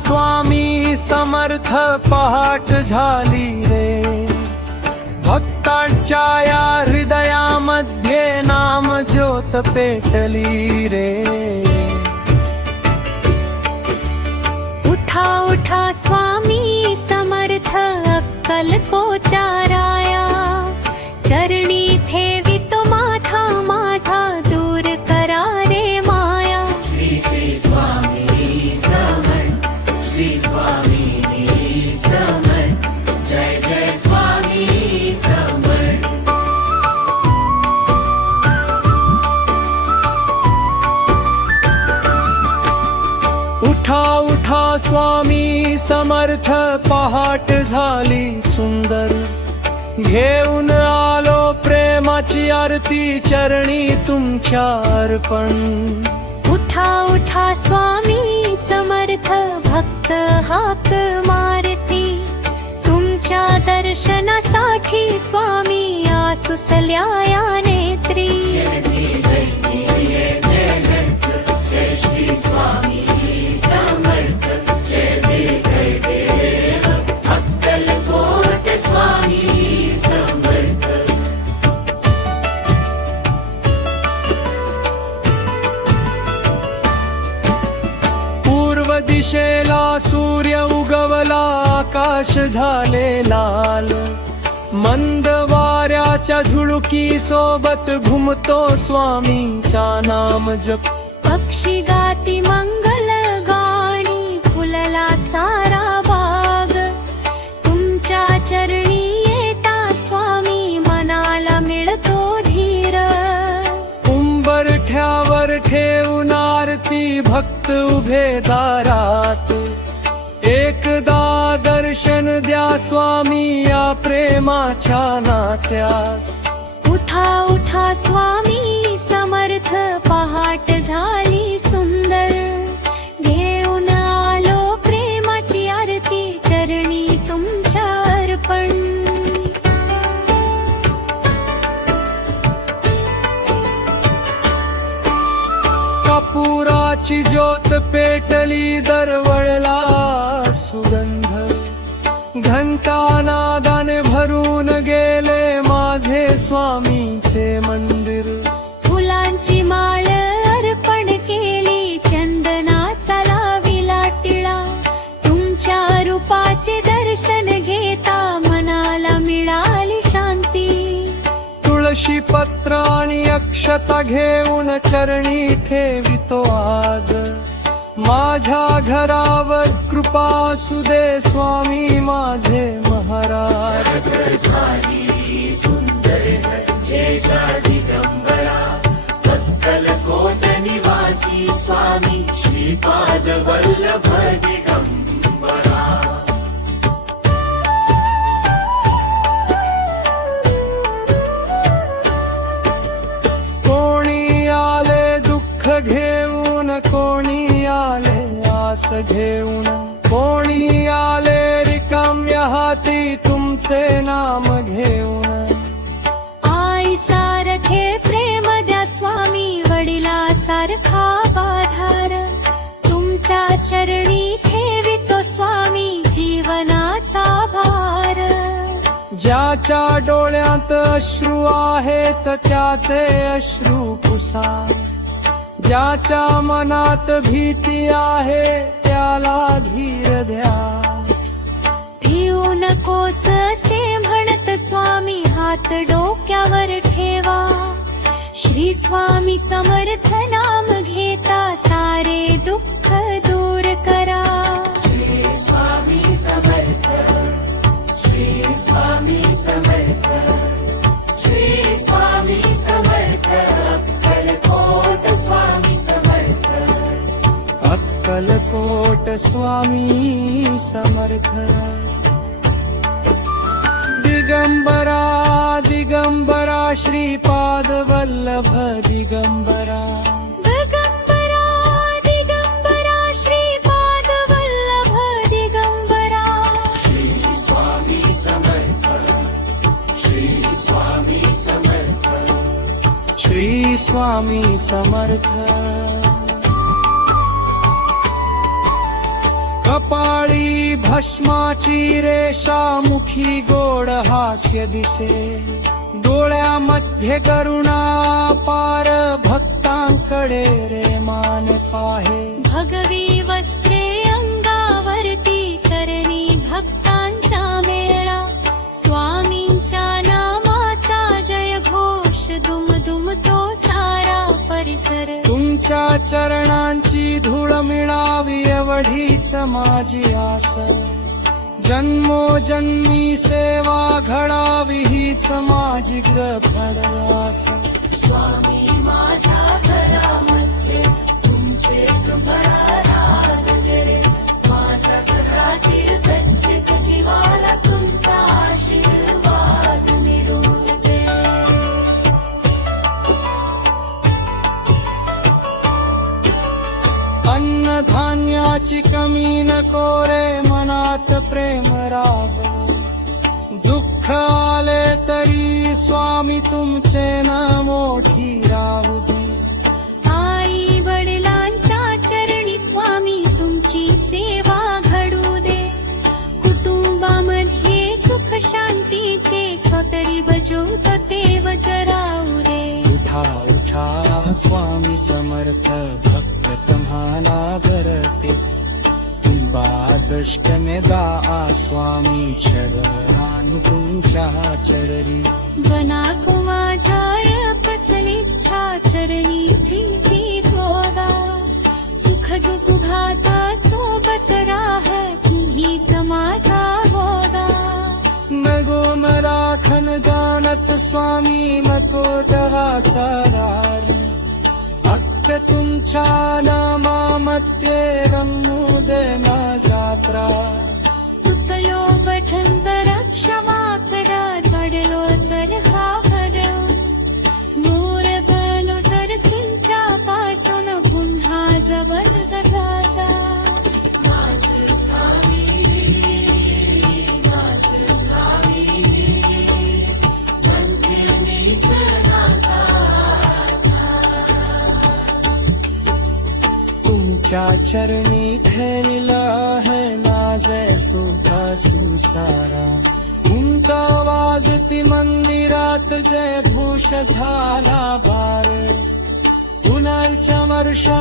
स्वामी समर्थ पहाट झाली रे, भक्तांच्या या हृदयामध्ये नाम ज्योत पेटली रे। उठा उठा स्वामी समर्थ अक्कलकोटच्या राया, चरणी ठेवितो माथा माझा दूर करा रे माया। श्री श्री स्वामी समर्थ, श्री स्वामी समर्थ, जय जय स्वामी समर्थ। उठा उठा स्वामी समर्थ पहाट झाली सुंदर, घेऊन आलो प्रेमाची आरती चरणी तुमच्या अर्पण। उठा उठा स्वामी समर्थ भक्त हाक मारती, तुमच्या दर्शनासाठी स्वामी आसुसल्या या नेत्री। जय श्री स्वामी समर्थ, जय जय देव अक्कलकोट स्वामी समर्थ। पूर्व दिशेला सूर्य उगवला, आकाश झाले लाल, मंद वाऱ्याच्या झुळुकी सोबत घुमतो स्वामींचा नाम जप। पक्षी गाती मंगल गाणी, फुलला सारा बाग, तुमच्या चरणी येता स्वामी मनाला मिळतो धीर। उंबरठ्यावर ठेवून आरती भक्त उभे दारात, एकदा दर्शन द्या स्वामी या प्रेमाच्या नात्यात। उठा उठा स्वामी समर्थ पहाट झाली सुंदर, घेऊन आलो प्रेमाची आरती चरणी तुमच्या अर्पण। कपुराची ज्योत पेटली, दरवळला सुगंध, घंटानादाने भरून गेले माझे स्वामींचे मंदिर। फुलांची माळ अर्पण केली, चंदनाचा लाविला टिळा, तुमच्या रूपाचे दर्शन घेता मनाला मिळाली शांती। तुळशी पत्र आणि अक्षता घेऊन चरणी ठेवितो आज, माझ्या घरावर कृपा असू दे स्वामी माझे महाराज। सुंदर जयचा दिगंबरा, अक्कलकोट निवासी स्वामी श्रीपाद वल्लभ दिगंबरा। कोणी आले दुःख घेऊन, कोणी आले आस घेऊन, कोणी आले रिकाम्या हाती तुमचे नाम घेऊन। आई सारखे प्रेम द्या स्वामी, वडिला सारखा आधार, तुमच्या चरणी ठेवितो स्वामी जीवनाचा भार। ज्याच्या डोळ्यात अश्रू आहेत त्याचे अश्रू पुसा, ज्याच्या मनात भीती आहे त्याला धीर द्या। भिऊ नकोस असे म्हणत स्वामी हात डोक्यावर ठेवा, श्री स्वामी समर्थ नाम घेता सारे दुःख दूर करा। श्री स्वामी समर्थ, श्री स्वामी समर्थ, श्री स्वामी समर्थ, अक्कलकोट स्वामी समर्थ। अक्कलकोट स्वामी समर्थ। दिगंबरा दिगंबरा श्रीपाद वल्लभ दिगंबरा। दिगंबरा दिगंबरा श्रीपाद वल्लभ दिगंबरा। श्री स्वामी समर्थ, श्री स्वामी समर्थ, श्री स्वामी समर्थ। पश्माची रेषा मुखी गोड हास्य दिसे डोळ्यामध्ये करुणा पार भक्तांकडे रे मान पाहे भगवी वस्त्रे अंगावरती करणी भक्तांचा मेळा स्वामींच्या नामाचा जय घोष दुम दुम तो सारा परिसर तुमच्या चरणांची धूळ मिळावी एवढीच माझी आस जन्मोजन्मी सेवा घडावी हीच माझी प्रभडास स्वामी माझ्या घरामध्ये तुमचे गंभीर रे माझ्या घरातील गच्चित जीवाला तुमचा आशीर्वाद निरोध दे अन्नधान्याची कमी नको रे मनात प्रेम राग दुःख आले तरी स्वामी तुमचे न मोठी राहू दे आई वडिलांच्या चरणी स्वामी तुमची सेवा घडू दे कुटुंबामध्ये सुख शांतीचे स्वतरी बजवत तेव जराऊ रे उठा उठा स्वामी समर्थ भक्त तुम्हाला धरते तुंबा दृष्ट में दा स्वामी शरणानु तुमच्या चरणी बना माझ्या पचलीच्छा चरणी प्रीती गोगा सुख दुःख भाता सोबत राह तुम्हीच माझा होगा नगो मराखन दानत स्वामी मको दहाचा दारी हक्क तुमच्या नामामध्ये रमू दे ना जात्रा चुकलो बठंबर क्षमा करा घडलो तर हा भर मोर बनो जर तुमच्या पासून पुन्हा जबर दादा माझं स्वामी माझं स्वामी बनते मीच नाता तुमच्या चरणी धैर्य है नाजे सुभा सुसारा उमका वाजती मंदिरात जय भूष झाला बार पुनर्च्या वर्षा